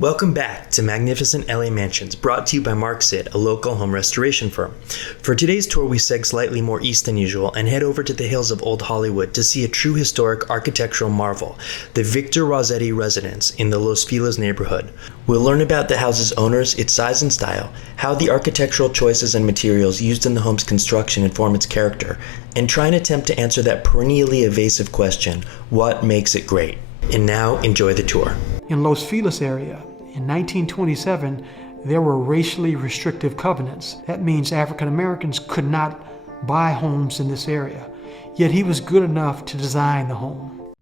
Welcome back to Magnificent LA Mansions, brought to you by Mark Sid, a local home restoration firm. For today's tour, we seg slightly more east than usual and head over to the hills of Old Hollywood to see a true historic architectural marvel, the Victor Rossetti Residence in the Los Feliz neighborhood. We'll learn about the house's owners, its size and style, how the architectural choices and materials used in the home's construction inform its character, and try and attempt to answer that perennially evasive question, what makes it great? And now, enjoy the tour. In Los Feliz area, in 1927, there were racially restrictive covenants. That means African Americans could not buy homes in this area. Yet he was good enough to design the home.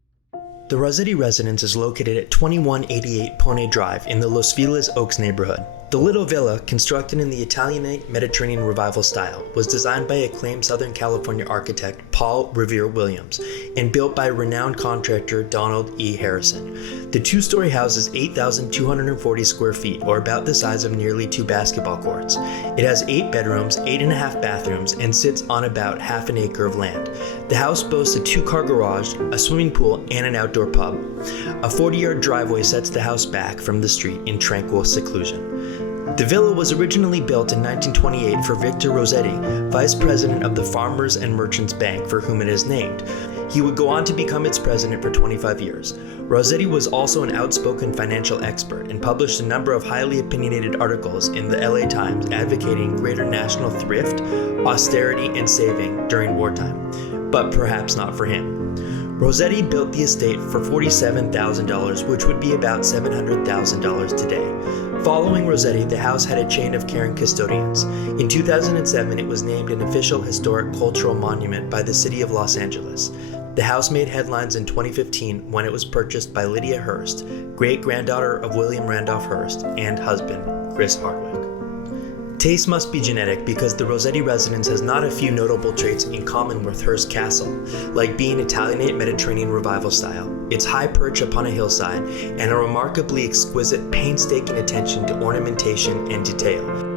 The Rossetti Residence is located at 2188 Pone Drive in the Los Feliz Oaks neighborhood. The little villa, constructed in the Italianate Mediterranean Revival style, was designed by acclaimed Southern California architect Paul Revere Williams and built by renowned contractor Donald E. Harrison. The two-story house is 8,240 square feet, or about the size of nearly 2 basketball courts. It has 8 bedrooms, 8.5 bathrooms, and sits on about half an acre of land. The house boasts a 2-car garage, a swimming pool, and an outdoor pub. A 40-yard driveway sets the house back from the street in tranquil seclusion. The villa was originally built in 1928 for Victor Rossetti, vice president of the Farmers and Merchants Bank, for whom it is named. He would go on to become its president for 25 years. Rossetti was also an outspoken financial expert and published a number of highly opinionated articles in the LA Times advocating greater national thrift, austerity, and saving during wartime. But perhaps not for him. Rossetti built the estate for $47,000, which would be about $700,000 today. Following Rossetti, the house had a chain of caring custodians. In 2007, it was named an official historic cultural monument by the city of Los Angeles. The house made headlines in 2015 when it was purchased by Lydia Hearst, great-granddaughter of William Randolph Hearst, and husband, Chris Hartwick. Taste must be genetic because the Rossetti Residence has not a few notable traits in common with Hearst Castle, like being Italianate Mediterranean Revival style, its high perch upon a hillside, and a remarkably exquisite, painstaking attention to ornamentation and detail.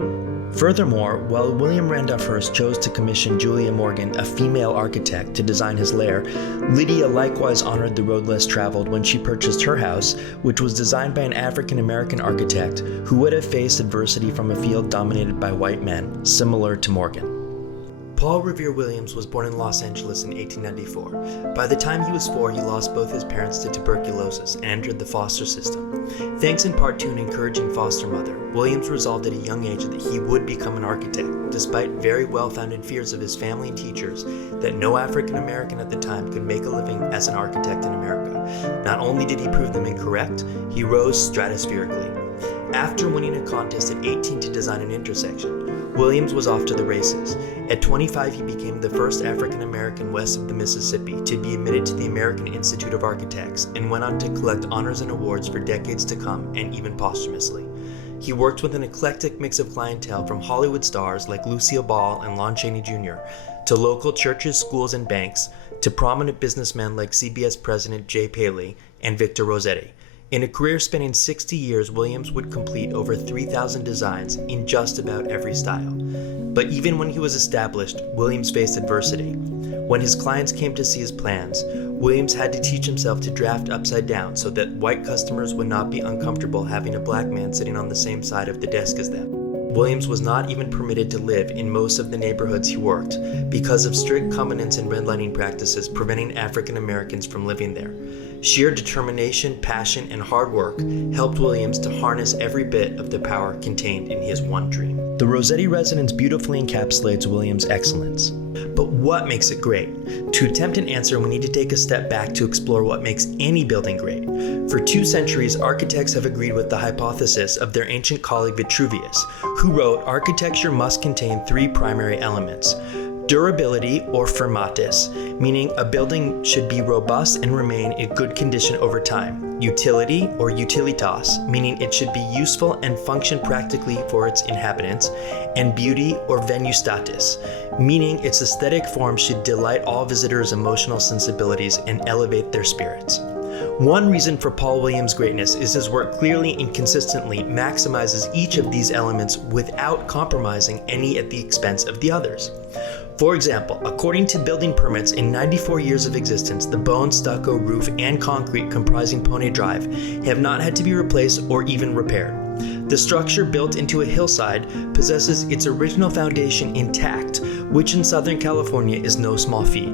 Furthermore, while William Randolph Hearst chose to commission Julia Morgan, a female architect, to design his lair, Lydia likewise honored the road less traveled when she purchased her house, which was designed by an African-American architect who would have faced adversity from a field dominated by white men, similar to Morgan. Paul Revere Williams was born in Los Angeles in 1894. By the time he was 4, he lost both his parents to tuberculosis and entered the foster system. Thanks in part to an encouraging foster mother, Williams resolved at a young age that he would become an architect, despite very well-founded fears of his family and teachers that no African American at the time could make a living as an architect in America. Not only did he prove them incorrect, he rose stratospherically. After winning a contest at 18 to design an intersection, Williams was off to the races. At 25, he became the first African American west of the Mississippi to be admitted to the American Institute of Architects and went on to collect honors and awards for decades to come, and even posthumously. He worked with an eclectic mix of clientele from Hollywood stars like Lucille Ball and Lon Chaney Jr., to local churches, schools, and banks, to prominent businessmen like CBS President Jay Paley and Victor Rossetti. In a career spanning 60 years, Williams would complete over 3,000 designs in just about every style. But even when he was established, Williams faced adversity. When his clients came to see his plans, Williams had to teach himself to draft upside down so that white customers would not be uncomfortable having a black man sitting on the same side of the desk as them. Williams was not even permitted to live in most of the neighborhoods he worked because of strict covenants and redlining practices preventing African Americans from living there. Sheer determination, passion, and hard work helped Williams to harness every bit of the power contained in his one dream. The Rossetti Residence beautifully encapsulates Williams' excellence. But what makes it great? To attempt an answer, we need to take a step back to explore what makes any building great. For 2 centuries, architects have agreed with the hypothesis of their ancient colleague Vitruvius, who wrote, "Architecture must contain 3 primary elements. Durability, or firmatus, meaning a building should be robust and remain in good condition over time. Utility, or utilitas, meaning it should be useful and function practically for its inhabitants. And beauty, or venustatis, meaning its aesthetic form should delight all visitors' emotional sensibilities and elevate their spirits." One reason for Paul Williams' greatness is his work clearly and consistently maximizes each of these elements without compromising any at the expense of the others. For example, according to building permits in 94 years of existence, the bone, stucco, roof, and concrete comprising Pony Drive have not had to be replaced or even repaired. The structure, built into a hillside, possesses its original foundation intact, which in Southern California is no small feat.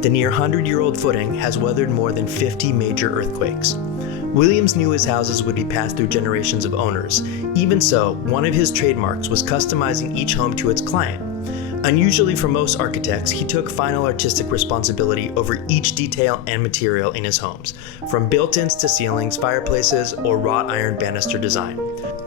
The near 100-year-old footing has weathered more than 50 major earthquakes. Williams knew his houses would be passed through generations of owners. Even so, one of his trademarks was customizing each home to its client. Unusually for most architects, he took final artistic responsibility over each detail and material in his homes, from built-ins to ceilings, fireplaces, or wrought iron banister design.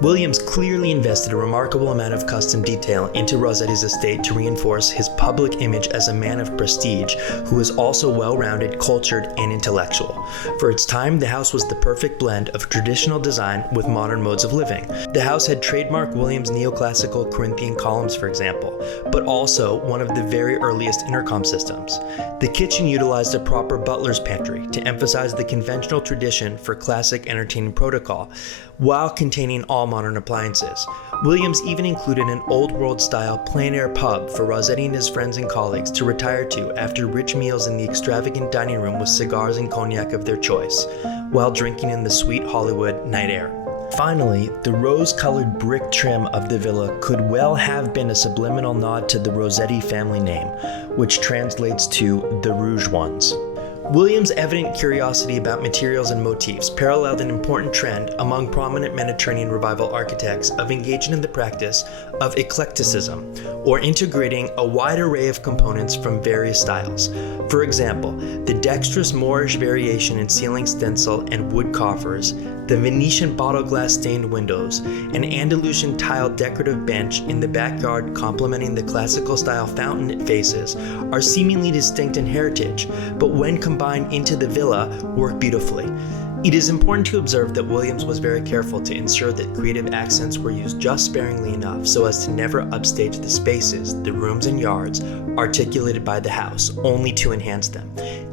Williams clearly invested a remarkable amount of custom detail into Rossetti's estate to reinforce his public image as a man of prestige who was also well-rounded, cultured, and intellectual. For its time, the house was the perfect blend of traditional design with modern modes of living. The house had trademark Williams neoclassical Corinthian columns, for example, but also one of the very earliest intercom systems. The kitchen utilized a proper butler's pantry to emphasize the conventional tradition for classic entertaining protocol, while containing all modern appliances. Williams even included an old-world-style plein-air pub for Rossetti and his friends and colleagues to retire to after rich meals in the extravagant dining room with cigars and cognac of their choice, while drinking in the sweet Hollywood night air. Finally, the rose-colored brick trim of the villa could well have been a subliminal nod to the Rossetti family name, which translates to the Rouge Ones. Williams' evident curiosity about materials and motifs paralleled an important trend among prominent Mediterranean Revival architects of engaging in the practice of eclecticism, or integrating a wide array of components from various styles. For example, the dexterous Moorish variation in ceiling stencil and wood coffers, the Venetian bottle glass stained windows, an Andalusian tiled decorative bench in the backyard complementing the classical style fountain faces are seemingly distinct in heritage, but when combined into the villa, work beautifully. It is important to observe that Williams was very careful to ensure that creative accents were used just sparingly enough so as to never upstage the spaces, the rooms and yards, articulated by the house, only to enhance them.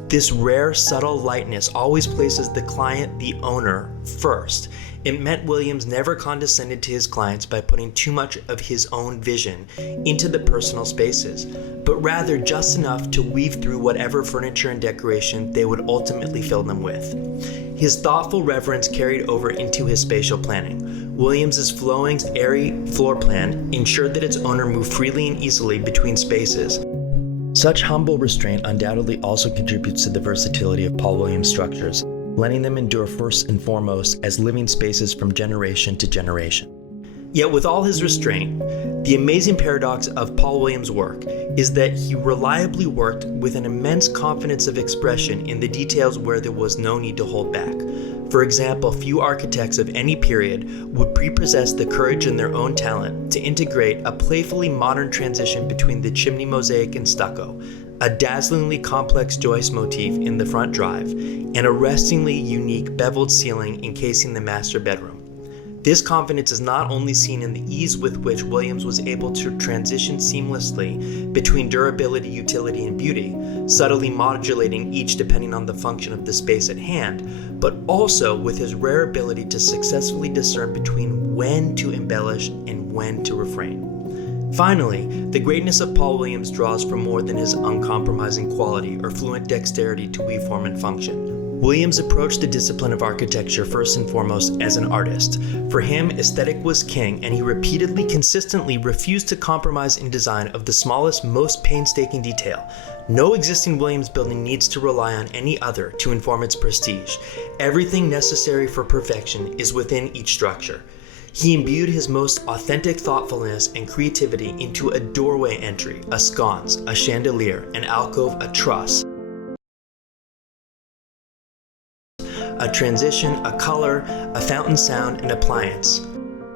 This rare, subtle lightness always places the client, the owner, first. It meant Williams never condescended to his clients by putting too much of his own vision into the personal spaces, but rather just enough to weave through whatever furniture and decoration they would ultimately fill them with. His thoughtful reverence carried over into his spatial planning. Williams's flowing, airy floor plan ensured that its owner moved freely and easily between spaces. Such humble restraint undoubtedly also contributes to the versatility of Paul Williams' structures, letting them endure first and foremost as living spaces from generation to generation. Yet with all his restraint, the amazing paradox of Paul Williams' work is that he reliably worked with an immense confidence of expression in the details where there was no need to hold back. For example, few architects of any period would prepossess the courage in their own talent to integrate a playfully modern transition between the chimney mosaic and stucco, a dazzlingly complex joist motif in the front drive, and a arrestingly unique beveled ceiling encasing the master bedroom. This confidence is not only seen in the ease with which Williams was able to transition seamlessly between durability, utility, and beauty, subtly modulating each depending on the function of the space at hand, but also with his rare ability to successfully discern between when to embellish and when to refrain. Finally, the greatness of Paul Williams draws from more than his uncompromising quality or fluent dexterity to weave form and function. Williams approached the discipline of architecture first and foremost as an artist. For him, aesthetic was king, and he repeatedly, consistently refused to compromise in design of the smallest, most painstaking detail. No existing Williams building needs to rely on any other to inform its prestige. Everything necessary for perfection is within each structure. He imbued his most authentic thoughtfulness and creativity into a doorway entry, a sconce, a chandelier, an alcove, a truss, a transition, a color, a fountain sound, and appliance.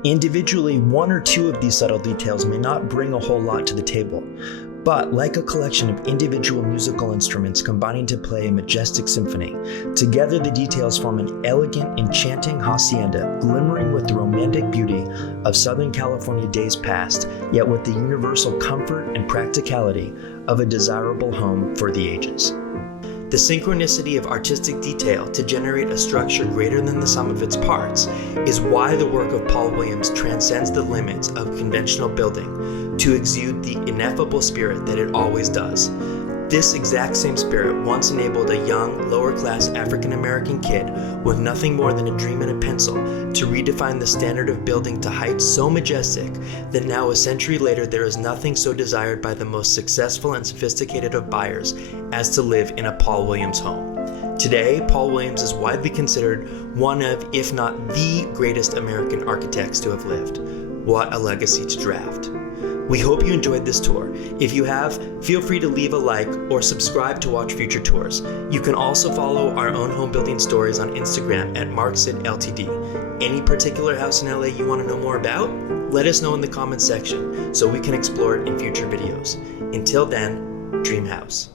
Individually, one or two of these subtle details may not bring a whole lot to the table, but like a collection of individual musical instruments combining to play a majestic symphony, together the details form an elegant, enchanting hacienda, glimmering with the romantic beauty of Southern California days past, yet with the universal comfort and practicality of a desirable home for the ages. The The synchronicity of artistic detail to generate a structure greater than the sum of its parts is why the work of Paul Williams transcends the limits of conventional building to exude the ineffable spirit that it always does. This exact same spirit once enabled a young, lower-class African-American kid with nothing more than a dream and a pencil to redefine the standard of building to heights so majestic that now a century later there is nothing so desired by the most successful and sophisticated of buyers as to live in a Paul Williams home. Today, Paul Williams is widely considered one of, if not the greatest American architects to have lived. What a legacy to draft. We hope you enjoyed this tour. If you have, feel free to leave a like or subscribe to watch future tours. You can also follow our own home building stories on Instagram at MarkSidLTD. Any particular house in LA you want to know more about? Let us know in the comments section so we can explore it in future videos. Until then, dream house.